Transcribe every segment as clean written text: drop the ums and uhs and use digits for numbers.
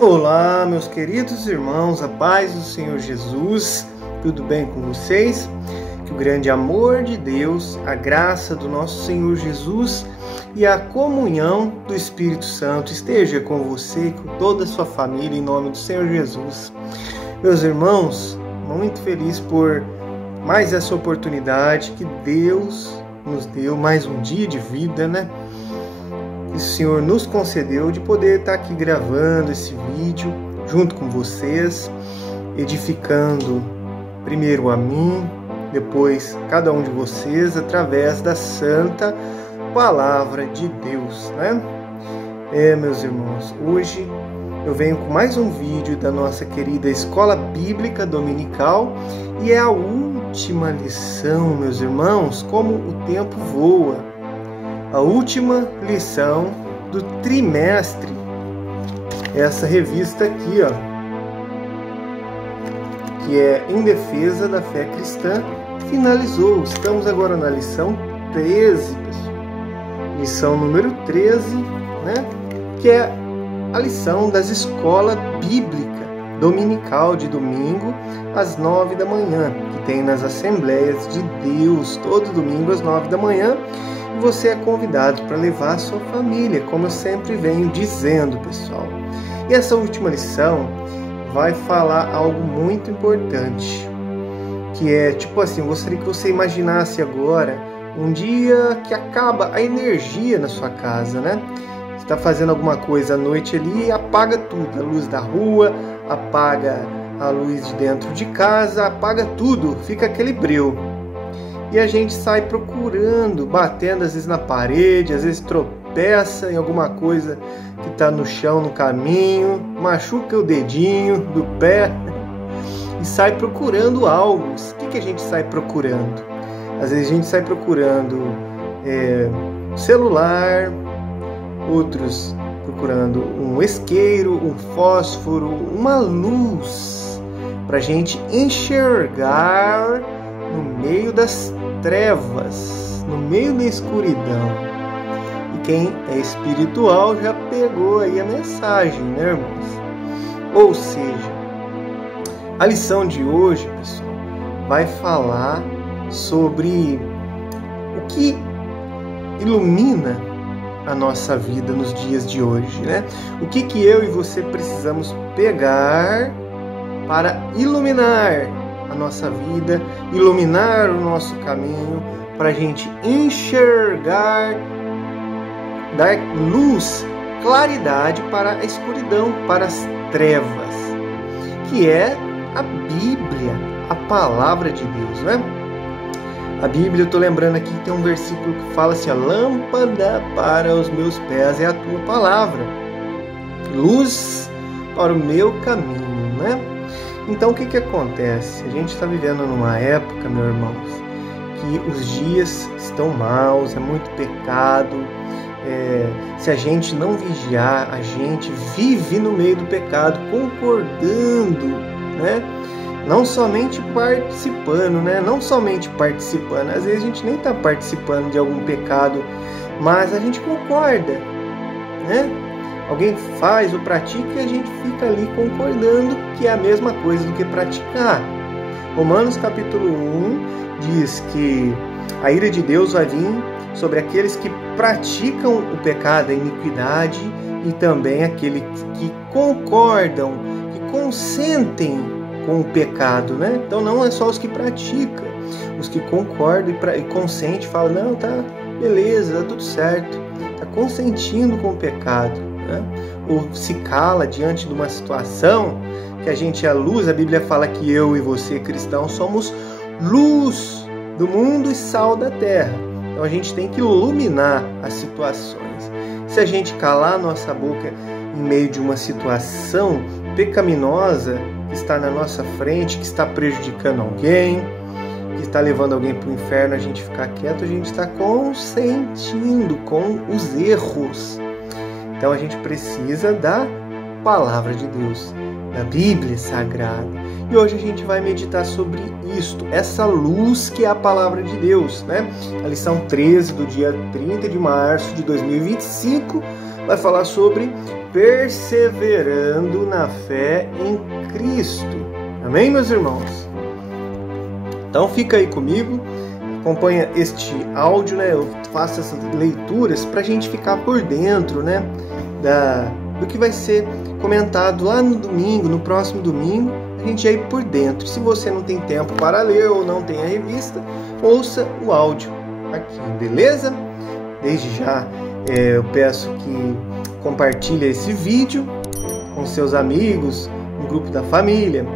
Olá, meus queridos irmãos, a paz do Senhor Jesus, tudo bem com vocês? Que o grande amor de Deus, a graça do nosso Senhor Jesus e a comunhão do Espírito Santo esteja com você e com toda a sua família, em nome do Senhor Jesus. Meus irmãos, muito feliz por mais essa oportunidade que Deus nos deu, mais um dia de vida, né? Que o Senhor nos concedeu de poder estar aqui gravando esse vídeo junto com vocês, edificando primeiro a mim, depois cada um de vocês através da santa palavra de Deus, né? Meus irmãos, hoje eu venho com mais um vídeo da nossa querida Escola Bíblica Dominical e é a última lição, meus irmãos, como o tempo voa. A última lição do trimestre. Essa revista aqui, ó, que é Em Defesa da Fé Cristã, finalizou. Estamos agora na lição 13, pessoal. Lição número 13, né? Que é a lição das escolas bíblicas dominical de domingo às 9 da manhã, que tem nas Assembleias de Deus, todo domingo às 9 da manhã. E você é convidado para levar a sua família, como eu sempre venho dizendo, pessoal. E essa última lição vai falar algo muito importante, que é tipo assim, eu gostaria que você imaginasse agora um dia que acaba a energia na sua casa, né? Você está fazendo alguma coisa à noite ali e apaga tudo, a luz da rua, apaga a luz de dentro de casa, apaga tudo, fica aquele breu. E a gente sai procurando, batendo às vezes na parede, às vezes tropeça em alguma coisa que está no chão, no caminho, machuca o dedinho do pé e sai procurando algo. O que a gente sai procurando? Às vezes a gente sai procurando celular, outros procurando um isqueiro, um fósforo, uma luz para a gente enxergar no meio das trevas, no meio da escuridão. E quem é espiritual já pegou aí a mensagem, né, irmãos? Ou seja, a lição de hoje, pessoal, vai falar sobre o que ilumina a nossa vida nos dias de hoje, né? O que eu e você precisamos pegar para iluminar a nossa vida, iluminar o nosso caminho, para a gente enxergar, dar luz, claridade para a escuridão, para as trevas, que é a Bíblia, a palavra de Deus, né? A Bíblia, eu estou lembrando aqui que tem um versículo que fala assim, a lâmpada para os meus pés é a tua palavra, luz para o meu caminho, né? Então, o que acontece? A gente está vivendo numa época, meus irmãos, que os dias estão maus, é muito pecado. Se a gente não vigiar, a gente vive no meio do pecado, concordando, né? Não somente participando, né? Não somente participando. Às vezes a gente nem está participando de algum pecado, mas a gente concorda, né? Alguém faz ou pratica e a gente fica ali concordando que é a mesma coisa do que praticar. Romanos capítulo 1 diz que a ira de Deus vai vir sobre aqueles que praticam o pecado, a iniquidade, e também aqueles que concordam, que consentem com o pecado, né? Então não é só os que praticam, os que concordam e consentem, falam, não, tá, beleza, tá tudo certo, tá consentindo com o pecado. Ou se cala diante de uma situação que a gente é a luz. A Bíblia fala que eu e você, cristãos, somos luz do mundo e sal da terra. Então a gente tem que iluminar as situações. Se a gente calar nossa boca em meio de uma situação pecaminosa que está na nossa frente, que está prejudicando alguém, que está levando alguém para o inferno, a gente ficar quieto, a gente está consentindo com os erros. Então a gente precisa da palavra de Deus, da Bíblia Sagrada. E hoje a gente vai meditar sobre isto, essa luz que é a palavra de Deus, né? A lição 13 do dia 30 de março de 2025 vai falar sobre perseverando na fé em Cristo. Amém, meus irmãos? Então fica aí comigo, acompanha este áudio, né? Eu faço essas leituras para a gente ficar por dentro, né? Do que vai ser comentado lá no domingo, no próximo domingo, a gente já ir por dentro. Se você não tem tempo para ler ou não tem a revista, ouça o áudio aqui, beleza? Desde já eu peço que compartilhe esse vídeo com seus amigos, no grupo da família,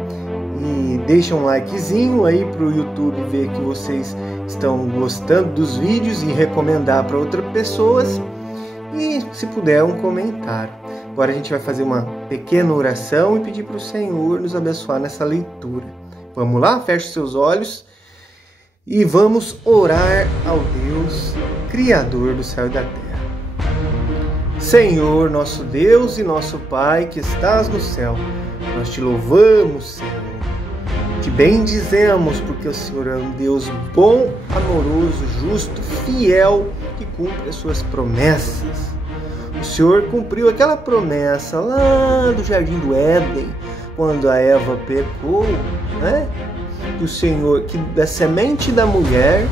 e deixe um likezinho aí para o YouTube ver que vocês estão gostando dos vídeos e recomendar para outras pessoas, e se puder um comentário. Agora a gente vai fazer uma pequena oração e pedir para o Senhor nos abençoar nessa leitura. Vamos lá? Feche seus olhos e vamos orar ao Deus Criador do céu e da terra. Senhor, nosso Deus e nosso Pai que estás no céu, nós te louvamos, Senhor. Te bendizemos porque o Senhor é um Deus bom, amoroso, justo, fiel, que cumpre as suas promessas. O Senhor cumpriu aquela promessa lá do Jardim do Éden, quando a Eva pecou, né? Que o Senhor, que da semente da mulher,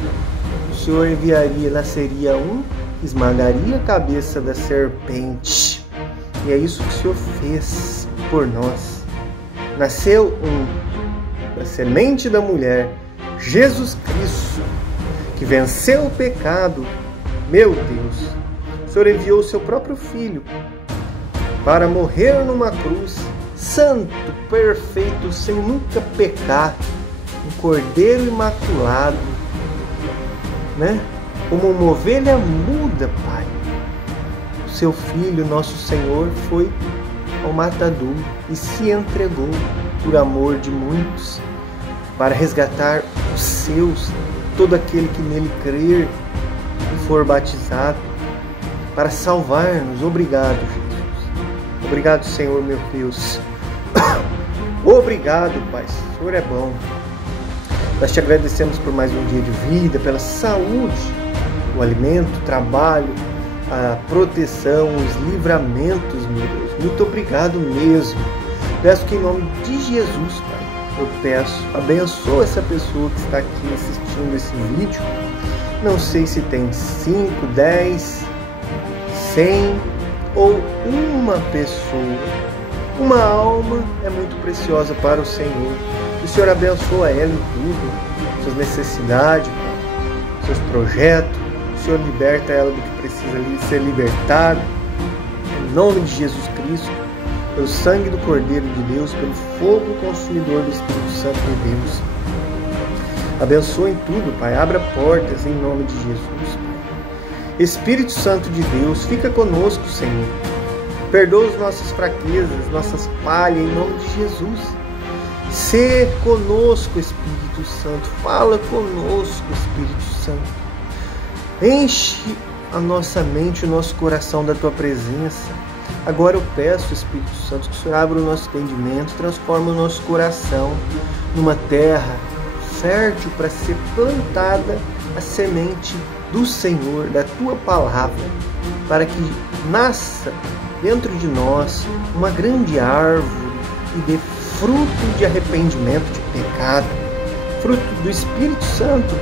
o Senhor nasceria um, esmagaria a cabeça da serpente. E é isso que o Senhor fez por nós. Nasceu da semente da mulher, Jesus Cristo, que venceu o pecado. Meu Deus, o Senhor enviou o seu próprio Filho para morrer numa cruz, santo, perfeito, sem nunca pecar, um cordeiro imaculado, né? Como uma ovelha muda, Pai. O seu Filho, nosso Senhor, foi ao matador e se entregou por amor de muitos, para resgatar os seus, todo aquele que nele crer e for batizado, para salvar-nos. Obrigado, Jesus. Obrigado, Senhor, meu Deus. Obrigado, Pai. O Senhor é bom. Nós te agradecemos por mais um dia de vida, pela saúde, o alimento, o trabalho, a proteção, os livramentos, meu Deus. Muito obrigado mesmo. Peço que em nome de Jesus, Pai, eu peço, abençoa essa pessoa que está aqui assistindo esse vídeo. Não sei se tem 5, 10, 100 ou uma pessoa. Uma alma é muito preciosa para o Senhor. O Senhor abençoa ela em tudo, suas necessidades, seus projetos. O Senhor liberta ela do que precisa ser libertado. Em nome de Jesus Cristo, pelo sangue do Cordeiro de Deus, pelo fogo consumidor do Espírito Santo de Deus. Abençoa em tudo, Pai. Abra portas em nome de Jesus, Pai. Espírito Santo de Deus, fica conosco, Senhor. Perdoa as nossas fraquezas, nossas falhas, em nome de Jesus. Sê conosco, Espírito Santo. Fala conosco, Espírito Santo. Enche a nossa mente, o nosso coração da Tua presença. Agora eu peço, Espírito Santo, que o Senhor abra o nosso entendimento, transforma o nosso coração numa terra fértil para ser plantada a semente do Senhor, da Tua palavra, para que nasça dentro de nós uma grande árvore e dê fruto de arrependimento de pecado, fruto do Espírito Santo,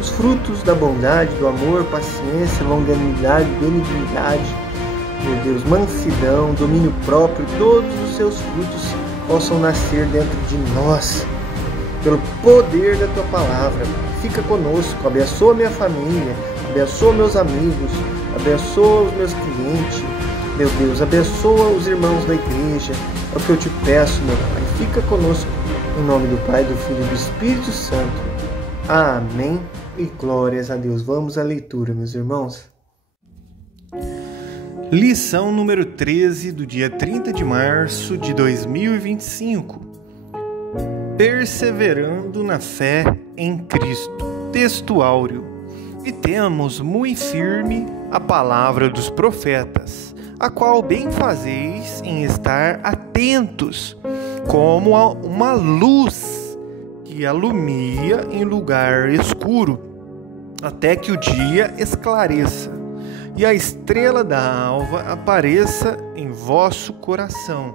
os frutos da bondade, do amor, paciência, longanimidade, benignidade, meu Deus, mansidão, domínio próprio, todos os seus frutos possam nascer dentro de nós, pelo poder da Tua palavra. Fica conosco, abençoa minha família, abençoa meus amigos, abençoa os meus clientes, meu Deus, abençoa os irmãos da igreja, é o que eu te peço, meu Pai. Fica conosco, em nome do Pai, do Filho e do Espírito Santo. Amém e glórias a Deus. Vamos à leitura, meus irmãos. Lição número 13 do dia 30 de março de 2025. Perseverando na fé em Cristo. Texto áureo. E temos muito firme a palavra dos profetas, a qual bem fazeis em estar atentos, como uma luz que alumia em lugar escuro, até que o dia esclareça, e a estrela da alva apareça em vosso coração.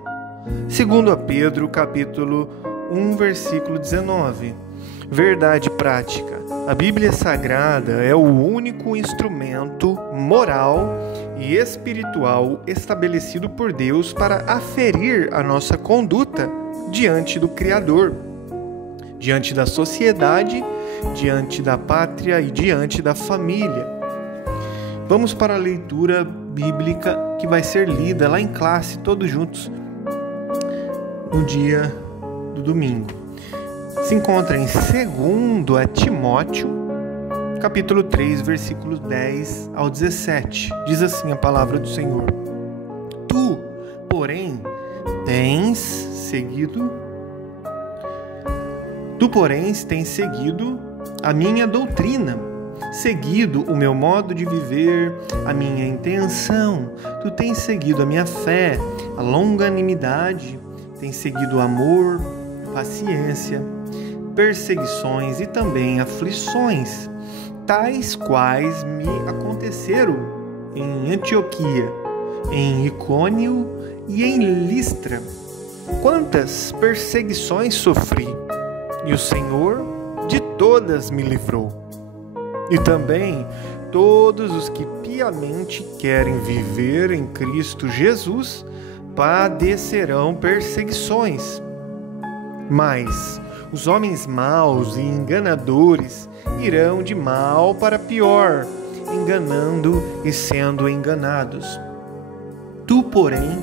2 Pedro, capítulo 1, versículo 19. Verdade prática. A Bíblia Sagrada é o único instrumento moral e espiritual estabelecido por Deus para aferir a nossa conduta diante do Criador, diante da sociedade, diante da pátria e diante da família. Vamos para a leitura bíblica que vai ser lida lá em classe, todos juntos, no dia do domingo. Se encontra em 2 Timóteo, capítulo 3, versículos 10 ao 17. Diz assim a palavra do Senhor: Tu, porém, tens seguido a minha doutrina, seguido o meu modo de viver, a minha intenção. Tu tens seguido a minha fé, a longanimidade, tens seguido o amor, paciência, perseguições e também aflições, tais quais me aconteceram em Antioquia, em Icônio e em Listra. Quantas perseguições sofri, e o Senhor de todas me livrou. E também todos os que piamente querem viver em Cristo Jesus padecerão perseguições. Mas os homens maus e enganadores irão de mal para pior, enganando e sendo enganados. Tu, porém,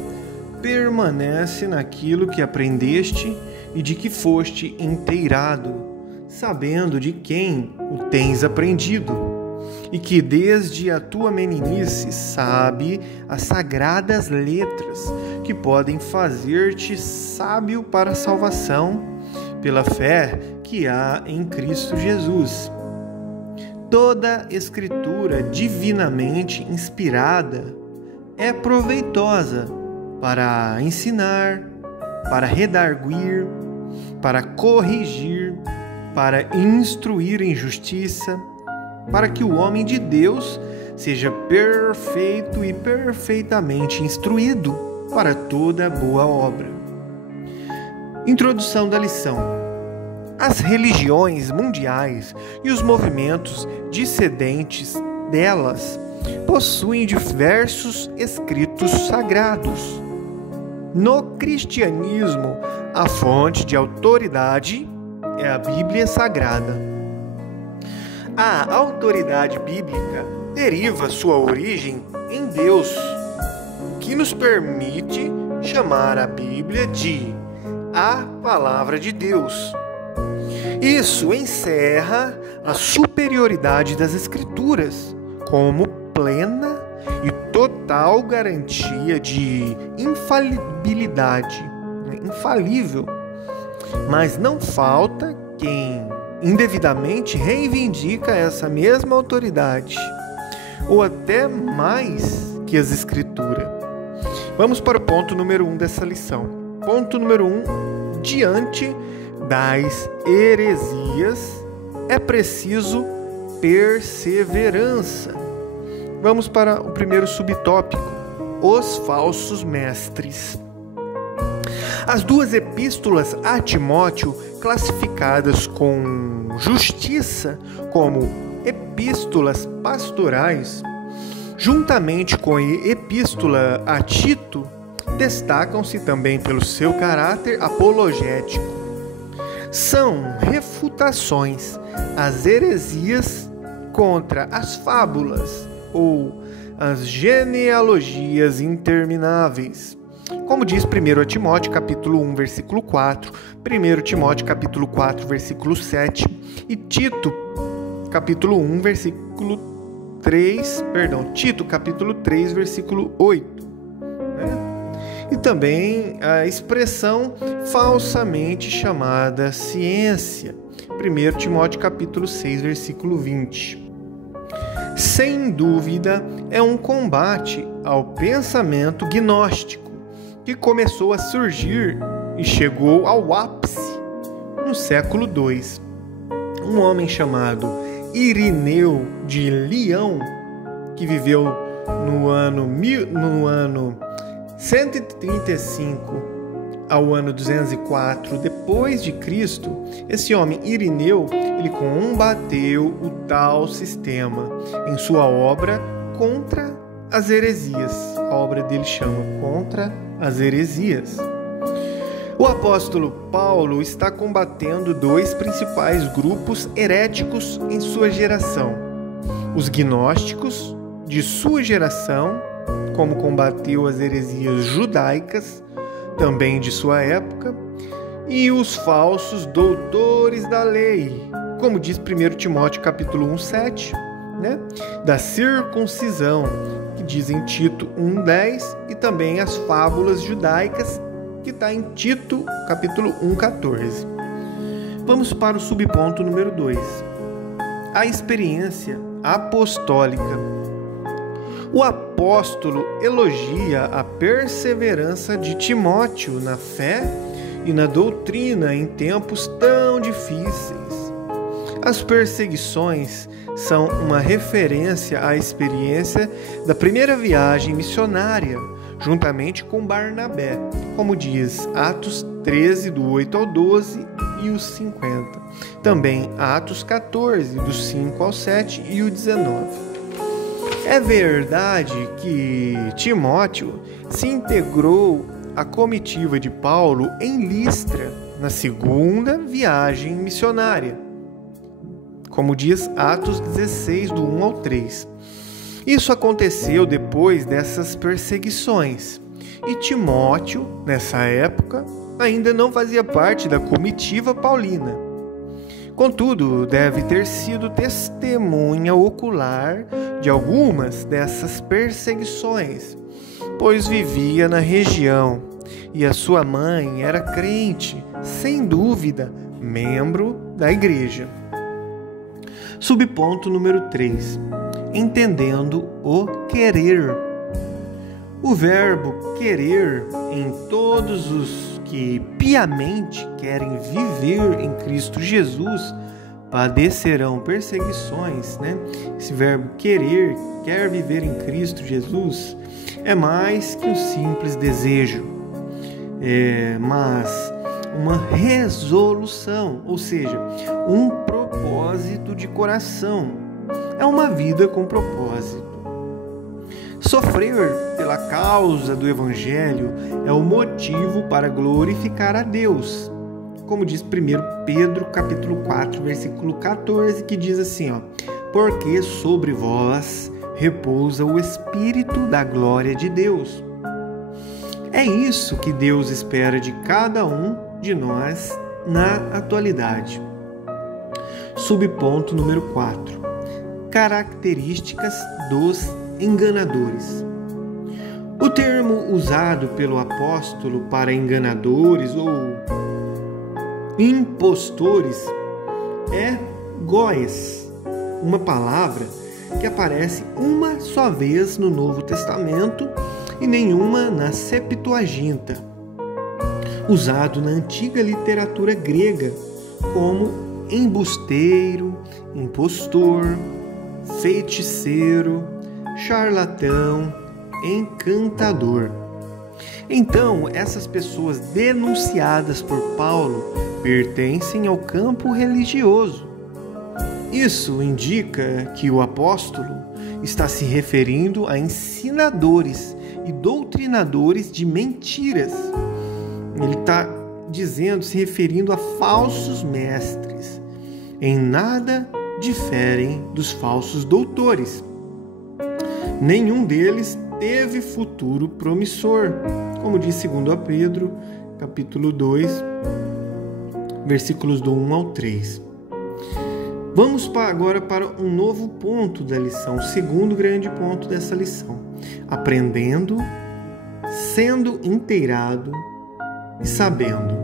permanece naquilo que aprendeste e de que foste inteirado, sabendo de quem o tens aprendido, e que desde a tua meninice sabe as sagradas letras, que podem fazer-te sábio para a salvação, pela fé que há em Cristo Jesus. Toda Escritura divinamente inspirada é proveitosa para ensinar, para redarguir, para corrigir, para instruir em justiça, para que o homem de Deus seja perfeito e perfeitamente instruído para toda boa obra. Introdução da lição. As religiões mundiais e os movimentos dissidentes delas possuem diversos escritos sagrados. No cristianismo, a fonte de autoridade é a Bíblia Sagrada. A autoridade bíblica deriva sua origem em Deus, que nos permite chamar a Bíblia de a Palavra de Deus. Isso encerra a superioridade das Escrituras como plena e total garantia de infalibilidade, infalível. Mas não falta quem indevidamente reivindica essa mesma autoridade, ou até mais que as Escrituras. Vamos para o ponto número 1 dessa lição. Ponto número 1. Diante das heresias é preciso perseverança. Vamos para o primeiro subtópico: os falsos mestres. As duas epístolas a Timóteo, classificadas com justiça como epístolas pastorais, juntamente com a epístola a Tito, destacam-se também pelo seu caráter apologético. São refutações às heresias contra as fábulas ou as genealogias intermináveis. Como diz 1 Timóteo capítulo 1, versículo 4, 1 Timóteo capítulo 4, versículo 7 e Tito capítulo 1, versículo 3, Tito capítulo 3, versículo 8. E também a expressão falsamente chamada ciência, 1 Timóteo capítulo 6, versículo 20. Sem dúvida, é um combate ao pensamento gnóstico, que começou a surgir e chegou ao ápice no século II. Um homem chamado Irineu de Leão, que viveu no ano 135 ao ano 204 depois de Cristo, esse homem Irineu, ele combateu o tal sistema em sua obra Contra as Heresias. A obra dele chama Contra as Heresias. O apóstolo Paulo está combatendo dois principais grupos heréticos em sua geração: os gnósticos de sua geração, como combateu as heresias judaicas, também de sua época, e os falsos doutores da lei, como diz 1 Timóteo capítulo 1:7, da circuncisão, que diz em Tito 1:10, e também as fábulas judaicas, que está em Tito capítulo 1:14. Vamos para o subponto número 2, a experiência apostólica. O apóstolo elogia a perseverança de Timóteo na fé e na doutrina em tempos tão difíceis. As perseguições são uma referência à experiência da primeira viagem missionária, juntamente com Barnabé, como diz Atos 13, do 8 ao 12 e os 50. Também Atos 14, do 5 ao 7 e o 19. É verdade que Timóteo se integrou à comitiva de Paulo em Listra, na segunda viagem missionária, como diz Atos 16, do 1 ao 3. Isso aconteceu depois dessas perseguições, e Timóteo, nessa época, ainda não fazia parte da comitiva paulina. Contudo, deve ter sido testemunha ocular de algumas dessas perseguições, pois vivia na região e a sua mãe era crente, sem dúvida, membro da igreja. Subponto número 3. Entendendo o querer. O verbo querer em todos os que piamente querem viver em Cristo Jesus padecerão perseguições, Esse verbo querer, quer viver em Cristo Jesus, é mais que um simples desejo, mas uma resolução, ou seja, um propósito de coração. É uma vida com propósito. Sofrer pela causa do Evangelho é o motivo para glorificar a Deus. Como diz 1 Pedro capítulo 4, versículo 14, que diz assim, porque sobre vós repousa o Espírito da glória de Deus. É isso que Deus espera de cada um de nós na atualidade. Subponto número 4. Características dos enganadores. O termo usado pelo apóstolo para enganadores ou impostores é goes, uma palavra que aparece uma só vez no Novo Testamento e nenhuma na Septuaginta, usado na antiga literatura grega como embusteiro, impostor, feiticeiro, charlatão, encantador. Então, essas pessoas denunciadas por Paulo pertencem ao campo religioso. Isso indica que o apóstolo está se referindo a ensinadores e doutrinadores de mentiras. Ele está se referindo a falsos mestres. Em nada diferem dos falsos doutores. Nenhum deles teve futuro promissor, como diz 2 Pedro, capítulo 2, versículos do 1 ao 3. Vamos agora para um novo ponto da lição, o segundo grande ponto dessa lição. Aprendendo, sendo inteirado e sabendo.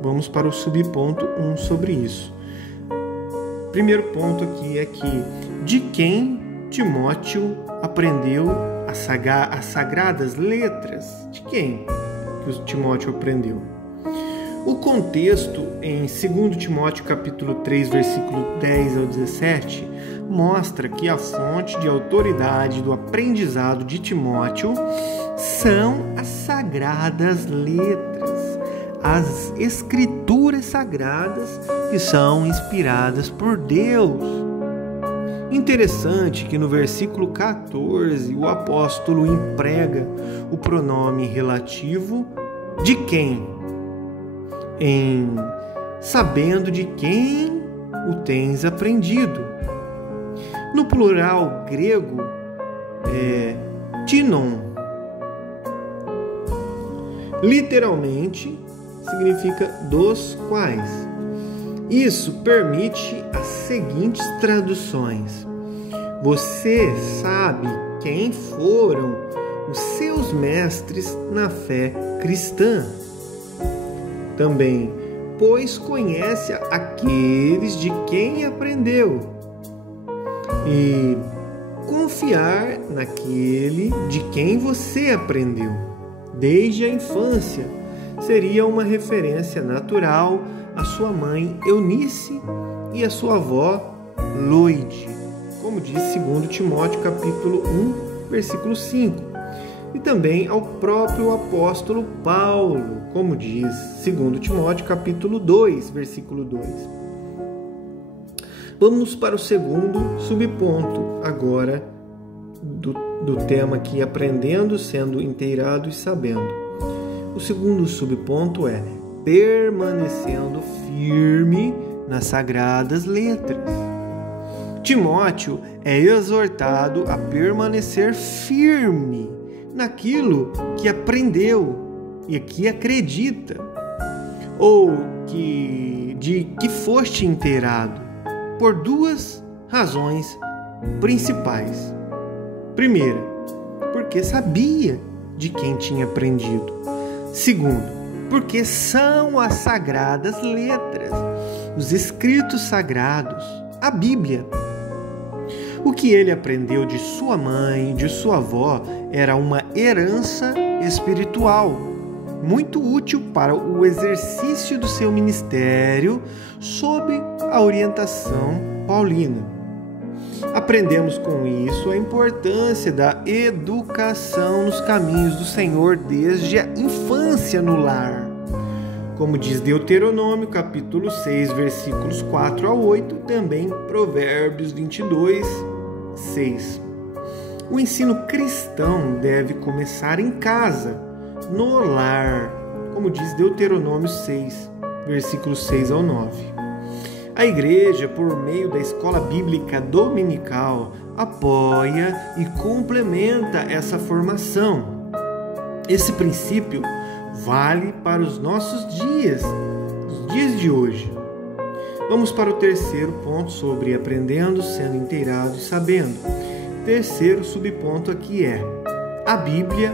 Vamos para o subponto 1 sobre isso. Primeiro ponto aqui é que de quem Timóteo aprendeu as sagradas letras? De quem que Timóteo aprendeu? O contexto em 2 Timóteo capítulo 3, versículo 10 ao 17, mostra que a fonte de autoridade do aprendizado de Timóteo são as sagradas letras, as escrituras sagradas que são inspiradas por Deus. Interessante que no versículo 14 o apóstolo emprega o pronome relativo de quem? Sabendo de quem o tens aprendido. No plural grego é tinon. Literalmente significa dos quais. Isso permite as seguintes traduções: você sabe quem foram os seus mestres na fé cristã. Também, pois conhece aqueles de quem aprendeu, e confiar naquele de quem você aprendeu desde a infância seria uma referência natural à sua mãe Eunice e à sua avó Loide, como diz 2 Timóteo capítulo 1, versículo 5. E também ao próprio apóstolo Paulo, como diz 2 Timóteo capítulo 2, versículo 2. Vamos para o segundo subponto agora do tema aqui, aprendendo, sendo inteirado e sabendo. O segundo subponto é permanecendo firme nas sagradas letras. Timóteo é exortado a permanecer firme naquilo que aprendeu e que acredita, ou de que foste inteirado, por duas razões principais. Primeira, porque sabia de quem tinha aprendido. Segundo, porque são as sagradas letras, os escritos sagrados, a Bíblia. O que ele aprendeu de sua mãe, de sua avó, era uma herança espiritual, muito útil para o exercício do seu ministério sob a orientação paulina. Aprendemos com isso a importância da educação nos caminhos do Senhor desde a infância no lar. Como diz Deuteronômio, capítulo 6, versículos 4 a 8, também Provérbios 22, 6. O ensino cristão deve começar em casa, no lar, como diz Deuteronômio 6, versículos 6 ao 9. A igreja, por meio da escola bíblica dominical, apoia e complementa essa formação. Esse princípio vale para os nossos dias, os dias de hoje. Vamos para o terceiro ponto sobre aprendendo, sendo inteirado e sabendo. Terceiro subponto aqui é: a Bíblia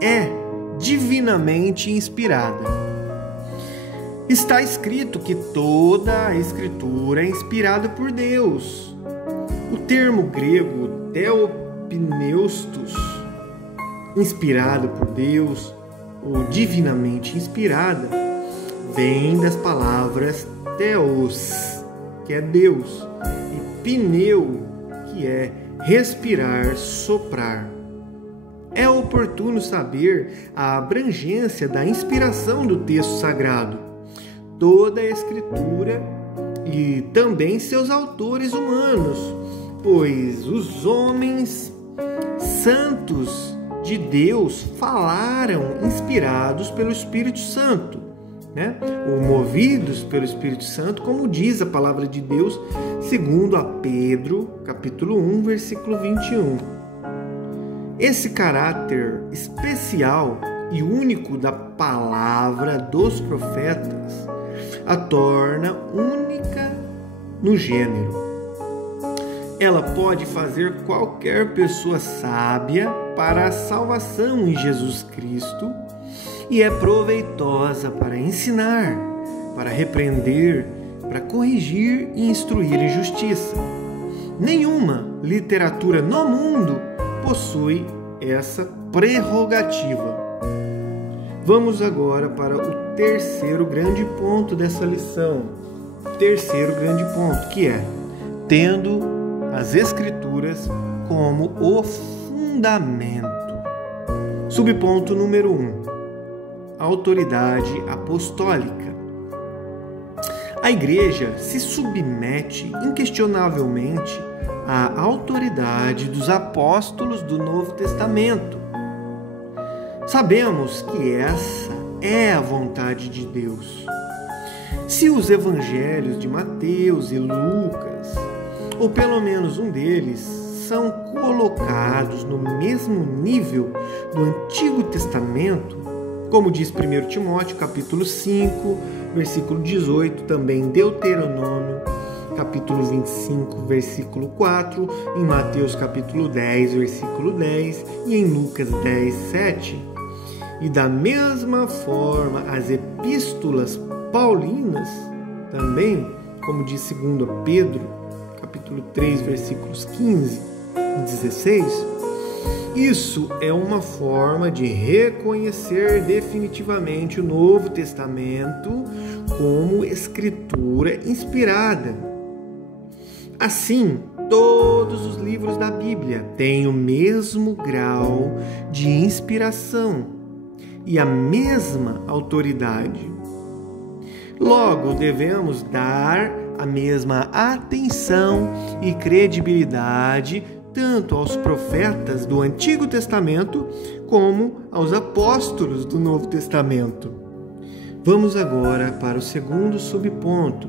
é divinamente inspirada. Está escrito que toda a Escritura é inspirada por Deus. O termo grego theopneustos, inspirado por Deus, ou divinamente inspirada, vem das palavras theos, que é Deus, e pneu, que é respirar, soprar. É oportuno saber a abrangência da inspiração do texto sagrado. Toda a Escritura e também seus autores humanos, pois os homens santos de Deus falaram inspirados pelo Espírito Santo, ou movidos pelo Espírito Santo, como diz a palavra de Deus, segundo a Pedro, capítulo 1, versículo 21. Esse caráter especial e único da palavra dos profetas a torna única no gênero. Ela pode fazer qualquer pessoa sábia para a salvação em Jesus Cristo e é proveitosa para ensinar, para repreender, para corrigir e instruir em justiça. Nenhuma literatura no mundo possui essa prerrogativa. Vamos agora para o terceiro grande ponto dessa lição. Terceiro grande ponto, que é tendo as Escrituras como o fundamento. Subponto número 1. Autoridade apostólica. A Igreja se submete inquestionavelmente à autoridade dos apóstolos do Novo Testamento. Sabemos que essa é a vontade de Deus. Se os evangelhos de Mateus e Lucas, ou pelo menos um deles, são colocados no mesmo nível do Antigo Testamento, como diz 1 Timóteo, capítulo 5, versículo 18, também Deuteronômio, capítulo 25, versículo 4, em Mateus, capítulo 10, versículo 10, e em Lucas 10, 7. E da mesma forma, as epístolas paulinas, também, como diz 2 Pedro, capítulo 3, versículos 15 e 16, isso é uma forma de reconhecer definitivamente o Novo Testamento como escritura inspirada. Assim, todos os livros da Bíblia têm o mesmo grau de inspiração e a mesma autoridade. Logo, devemos dar a mesma atenção e credibilidade tanto aos profetas do Antigo Testamento como aos apóstolos do Novo Testamento. Vamos agora para o segundo subponto,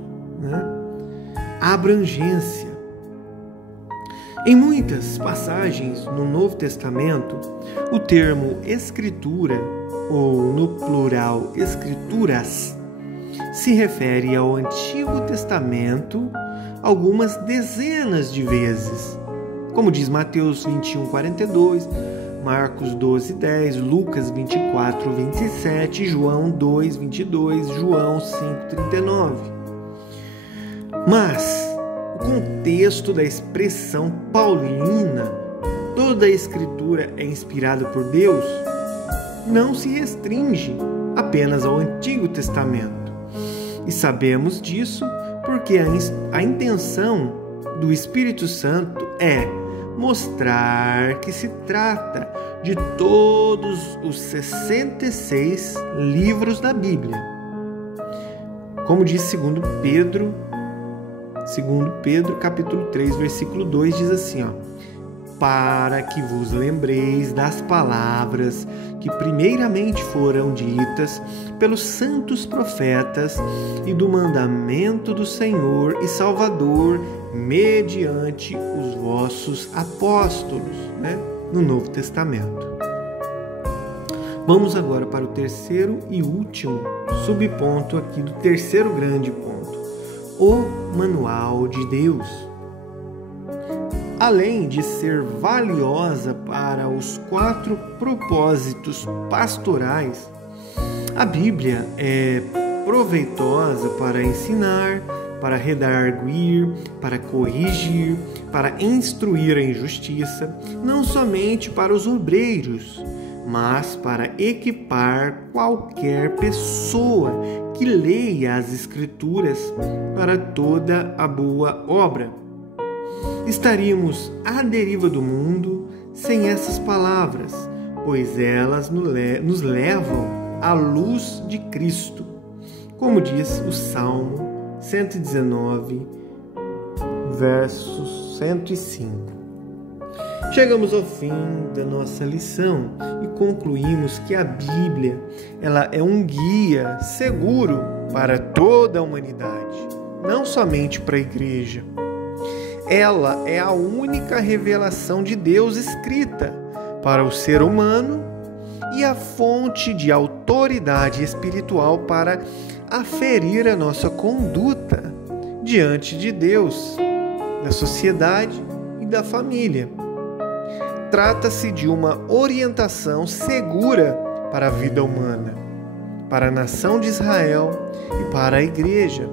a abrangência. Em muitas passagens no Novo Testamento, o termo escritura, ou no plural escrituras, se refere ao Antigo Testamento algumas dezenas de vezes, como diz Mateus 21, 42, Marcos 12, 10, Lucas 24, 27, João 2, 22, João 5, 39. Mas o contexto da expressão paulina, toda a Escritura é inspirada por Deus, não se restringe apenas ao Antigo Testamento. E sabemos disso porque a intenção do Espírito Santo é mostrar que se trata de todos os 66 livros da Bíblia. Como diz 2 Pedro, capítulo 3, versículo 2, diz assim, para que vos lembreis das palavras que primeiramente foram ditas pelos santos profetas e do mandamento do Senhor e Salvador mediante os vossos apóstolos, no Novo Testamento. Vamos agora para o terceiro e último subponto aqui do terceiro grande ponto, o Manual de Deus. Além de ser valiosa para os 4 propósitos pastorais, a Bíblia é proveitosa para ensinar, para redarguir, para corrigir, para instruir a justiça, não somente para os obreiros, mas para equipar qualquer pessoa que leia as Escrituras para toda a boa obra. Estaríamos à deriva do mundo sem essas palavras, pois elas nos levam à luz de Cristo, como diz o Salmo 119, verso 105. Chegamos ao fim da nossa lição e concluímos que a Bíblia ela é um guia seguro para toda a humanidade, não somente para a Igreja. Ela é a única revelação de Deus escrita para o ser humano e a fonte de autoridade espiritual para aferir a nossa conduta diante de Deus, da sociedade e da família. Trata-se de uma orientação segura para a vida humana, para a nação de Israel e para a Igreja,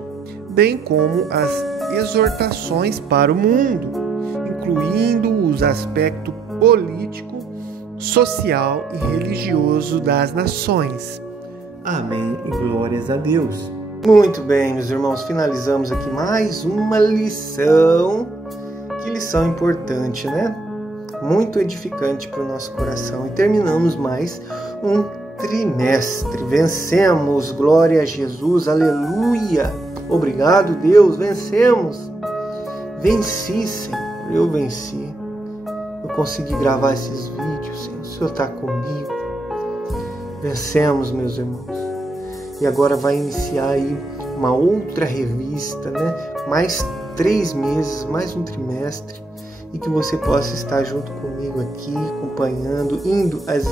bem como as exortações para o mundo, incluindo os aspectos político, social e religioso das nações. Amém e glórias a Deus. Muito bem, meus irmãos, finalizamos aqui mais uma lição. Que lição importante, né? Muito edificante para o nosso coração. E terminamos mais um trimestre. Vencemos, glória a Jesus, aleluia. Obrigado, Deus, vencemos. Venci, Senhor, eu venci. Eu consegui gravar esses vídeos, Senhor. O Senhor está comigo. Vencemos, meus irmãos. E agora vai iniciar aí uma outra revista, né? Mais 3 meses, mais um trimestre. E que você possa estar junto comigo aqui, acompanhando, indo às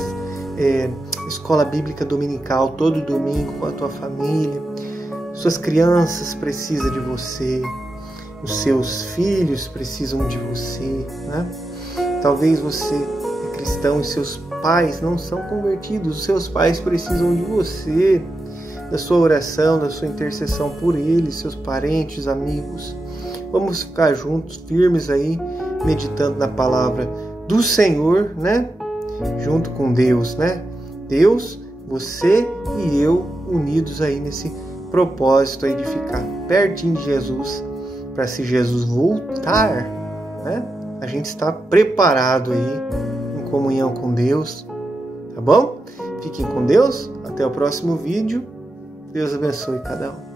escola bíblica dominical todo domingo com a tua família. Suas crianças precisam de você. Os seus filhos precisam de você, né? Talvez você é cristão e seus pais não são convertidos. Os seus pais precisam de você, da sua oração, da sua intercessão por eles, seus parentes, amigos. Vamos ficar juntos, firmes aí, meditando na palavra do Senhor, né? Junto com Deus, né? Deus, você e eu unidos aí nesse propósito aí de ficar pertinho de Jesus, para se Jesus voltar, né? A gente está preparado aí em comunhão com Deus, tá bom? Fiquem com Deus, até o próximo vídeo. Deus abençoe cada um.